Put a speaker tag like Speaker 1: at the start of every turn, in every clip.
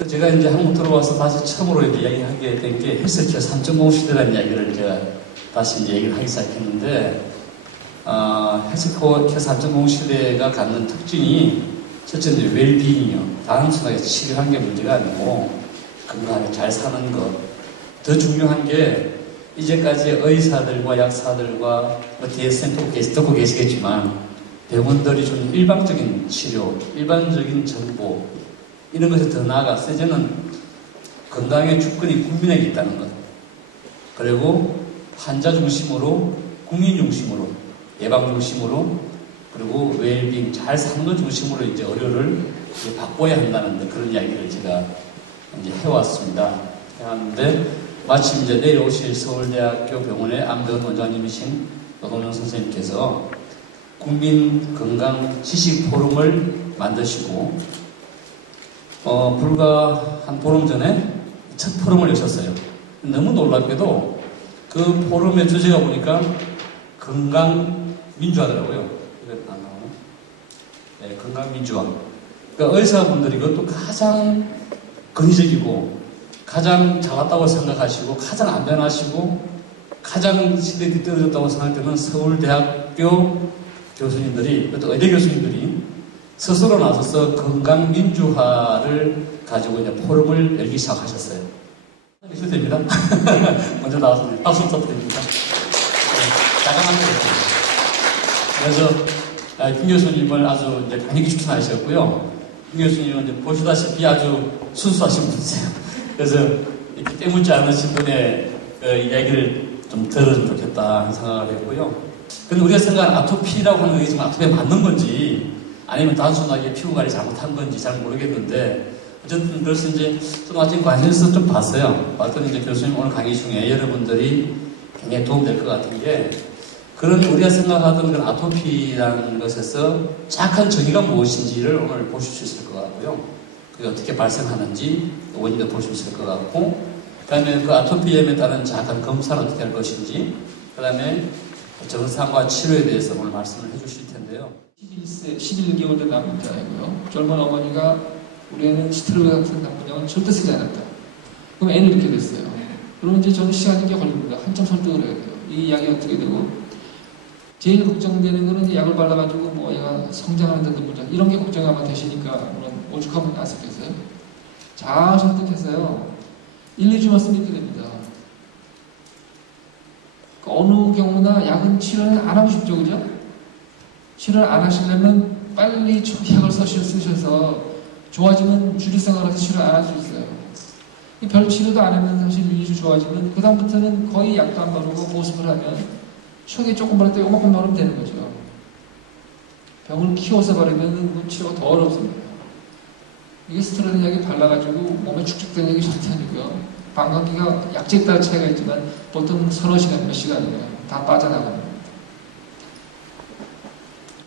Speaker 1: 그 제가 이제 한국 들어와서 다시 처음으로 이제 이야기하게 된 게 헬스케어 3.0 시대라는 이야기를 제가 다시 이제 얘기를 하기 시작했는데, 어, 헬스케어 3.0 시대가 갖는 특징이 첫째 이제 웰빙이요. 단순하게 치료하는 게 문제가 아니고 건강하게 잘 사는 것. 더 중요한 게 이제까지 의사들과 약사들과 뭐 DSM 듣고, 계시, 듣고 계시겠지만 병원들이 주는 일방적인 치료, 일반적인 정보 이런 것에 더 나아가서 이제는 건강의 주권이 국민에게 있다는 것. 그리고 환자 중심으로 국민 중심으로 예방 중심으로 그리고 웰빙 잘 사는 것 중심으로 이제 의료를 이제 바꿔야 한다는 그런 이야기를 제가 이제 해왔습니다. 해왔는데 마침 이제 내일 오실 서울대학교 병원의 안병원 원장님이신 노동영 선생님께서 국민 건강 지식 포럼을 만드시고 어, 불과 한 보름 전에 첫 포럼을 여셨어요. 너무 놀랍게도 그 포럼의 주제가 보니까 건강 민주화더라고요. 네, 건강 민주화. 그러니까 의사분들이 그것도 가장 근위적이고 가장 잘났다고 생각하시고 가장 안전하시고 가장 시대에 뒤떨어졌다고 생각되는 서울대학교 교수님들이 또 의대 교수님들이 스스로 나서서 건강 민주화를 가지고 이제 포럼을 열기 시작하셨어요. 있을 때입니다. 먼저 나와서 박수 부탁드립니다. 네, 잠깐만 그래서 아, 김 교수님을 아주 이제 강력히 추천하셨고요. 김 교수님은 이제 보시다시피 아주 순수하신 분이세요. 그래서 이렇게 때묻지 않으신 분의 그 이야기를 좀 들어주면 좋겠다 생각을 했고요. 근데 우리가 생각하는 아토피라고 하는 게 지금 아토피에 맞는 건지 아니면 단순하게 피부 관리 잘못한 건지 잘 모르겠는데 어쨌든 그래서 이제 좀 아직 관심있어서 좀 봤어요. 봤더니 이제 교수님 오늘 강의 중에 여러분들이 굉장히 도움될 것 같은 게 그런 우리가 생각하던 그런 아토피라는 것에서 정확한 정의가 무엇인지를 오늘 보실 수 있을 것 같고요. 그게 어떻게 발생하는지 원인도 볼 수 있을 것 같고 그 다음에 그 아토피염에 따른 정확한 검사는 어떻게 할 것인지 그 다음에 정상과 치료에 대해서 오늘 말씀을 해주실 텐데요.
Speaker 2: 11세, 11개월 된 남자이고요. 젊은 어머니가 우리 애는 스테로이드 같은 약은 절대 쓰지 않았다. 그럼 애는 이렇게 됐어요. 그러면 이제 저는 시간이 꽤 걸립니다. 한참 설득을 해야 돼요. 이 이야기 어떻게 되고 제일 걱정되는 거는 약을 발라가지고 뭐 얘가 성장하는 문제 이런 게 걱정이 아마 되시니까 물론 오죽하면 아셨겠어요. 잘 설득해서요. 1, 2주만 쓰면 이렇게 됩니다. 그 어느 경우나 약은 치료는 안 하고 싶죠, 그죠? 치료를 안 하시려면 빨리 약을 쓰셔서 좋아지면 주기생활에서 치료 안할 수 있어요. 별 치료도 안 하면 사실 1, 2주 좋아지면 그다음부터는 거의 약도 안 바르고 보습을 하면 초기 조금 바를 때 요만큼 바르면 되는 거죠. 병을 키워서 바르면 그 치료가 더 어렵습니다. 이게 스테로이드 약이 발라가지고 몸에 축적된 약이 아니고요. 방광기가 약제에 따라 차이가 있지만 보통 서너 시간, 몇 시간이에요. 다 빠져나갑니다.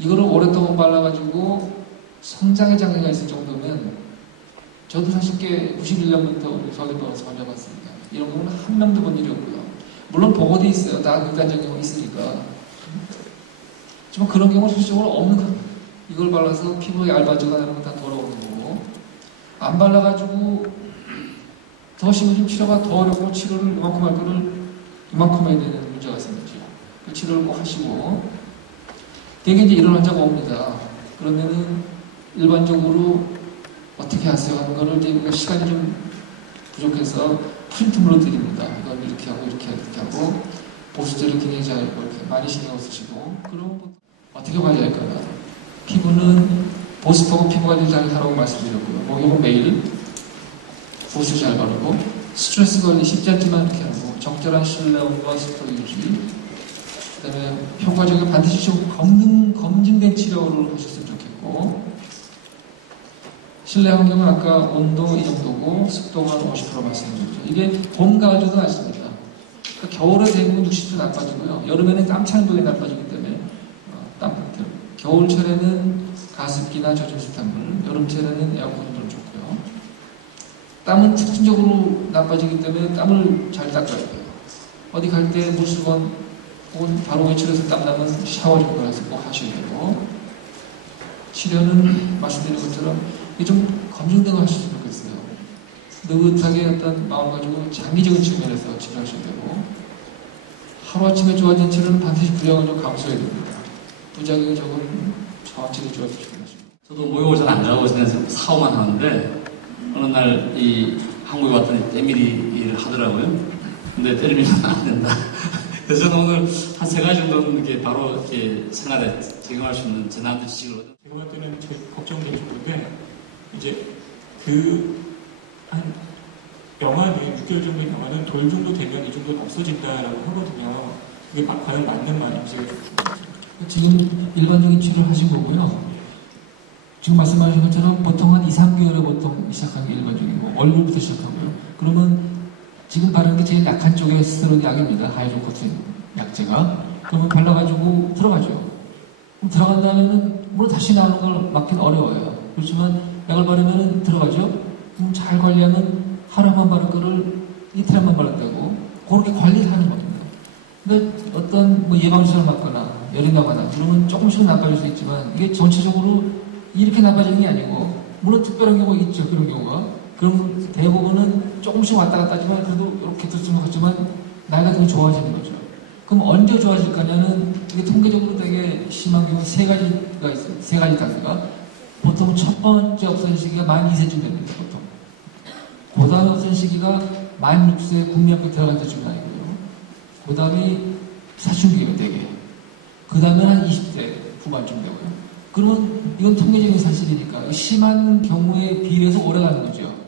Speaker 2: 이거를 오랫동안 발라가지고 성장의 장애가 있을 정도면 저도 사실 꽤 91년부터 우리 서울병원에서 관여봤습니다. 이런 부분은 한 명도 본 일이 없고요. 물론 보고돼 있어요. 다 극단적인 경우 있으니까. 하지만 그런 경우 실질적으로 없는 거 이걸 발라서 피부가 얇아지거나 이런 건다 돌아오는 거고 안 발라가지고 더 심해진 치료가 더 어렵고 치료를 이만큼 할 거를 이만큼 해야 되는 문제가 생기죠. 그 치료를 꼭 하시고 되게 이제 이런 환자가 옵니다. 그러면은 일반적으로 어떻게 하세요 하는 거를 이제 시간이 좀 부족해서 프린트물로 드립니다. 이건 이렇게 하고 이렇게 이렇게 하고 보수제를 굉장히 잘 이렇게 많이 신경 쓰시고 그럼 어떻게 관리할까요? 피부는 보습하고 피부 관리 잘 하라고 말씀드렸고요. 목욕은 매일 보수 잘 바르고 스트레스 관리 쉽지 않지만 이렇게 하고 적절한 실내온과 습도 유지 그 다음에 효과적인 반드시 좀 검증, 검증된 치료를 하셨으면 좋겠고 실내 환경은 아까 온도 이 정도고 습도가 50% 말씀드렸죠. 이게 봄, 가을 정도 낮습니다. 그러니까 겨울에 대부분 60도 나빠지고요. 여름에는 깜창도에 나빠지기 때문에 어, 땀, 겨울철에는 가습기나 젖은 수탄물, 여름철에는 에어컨이 좀 좋고요. 땀은 특징적으로 나빠지기 때문에 땀을 잘 닦아야 돼요. 어디 갈 때 물수건 혹은 바로 외출해서 땀 나면 샤워 좀 가서 꼭 하셔야 되고 치료는 말씀드린 것처럼 좀 검증 등을 하셨으면 좋겠어요. 느긋하게 어떤 마음 가지고 장기적인 측면에서 치료하셔야 되고 하루아침에 좋아진 치료는 반드시 부작용을 좀 감수해야 됩니다. 부작용이 조금 천천히 좋아지시기 바랍니다.
Speaker 1: 저도 모욕을 잘안 가고 그냥 사고만 하는데 어느 날 이 한국에 왔더니 때밀이 일을 하더라고요. 근데 때리면 안 된다. 그래서 저는 오늘 한 세 가지 정도는 이렇게 바로 이렇게 생활에 적용할 수 있는 재난도 지식을.
Speaker 3: 제가 볼 때는 제일 걱정되는 부분인데 이제 그 한 영화는 6개월 정도의 영화는 돌 정도 되면 이 정도는 없어진다라고 하거든요. 그게 마- 과연 맞는 말인지.
Speaker 2: 지금 일반적인 치료를 하신 거고요. 지금 말씀하신 것처럼 보통 한 2, 3개월에 보통 시작하는 게 일반적이고 얼굴부터 시작하고요. 그러면 지금 바르는 게 제일 약한 쪽에 쓰는 약입니다. 하이드로코틴 약제가. 그러면 발라가지고 들어가죠. 들어간 다음에는 물론 다시 나오는 걸 막긴 어려워요. 그렇지만 약을 바르면 들어가죠. 그럼 잘 관리하면 하루만 바른 거를 이틀 한번 바른다고 그렇게 관리를 하는 겁니다. 근데 어떤 뭐 예방주사를 맞거나 열이 나거나 그러면 조금씩은 나빠질 수 있지만 이게 전체적으로 이렇게 나빠지는 게 아니고 물론 특별한 경우가 있죠 그런 경우가 그럼 대부분은 조금씩 왔다 갔다 하지만 그래도 이렇게 들으면 같지만 나이가 들면 좋아지는 거죠 그럼 언제 좋아질 거냐는 이게 통계적으로 되게 심한 경우 세 가지가 있어요 세 가지 단계가 보통 첫 번째 없어진 시기가 만 2세쯤 됩니다 보통 그 다음에 없어진 시기가 만 6세 국민학교 들어갈 때쯤 아니고요 그 다음에 사춘기가 되게. 그 다음에 한 20대 후반쯤 되고요. 그러면 이건 통계적인 사실이니까 심한 경우에 비례해서 오래 가는 거죠.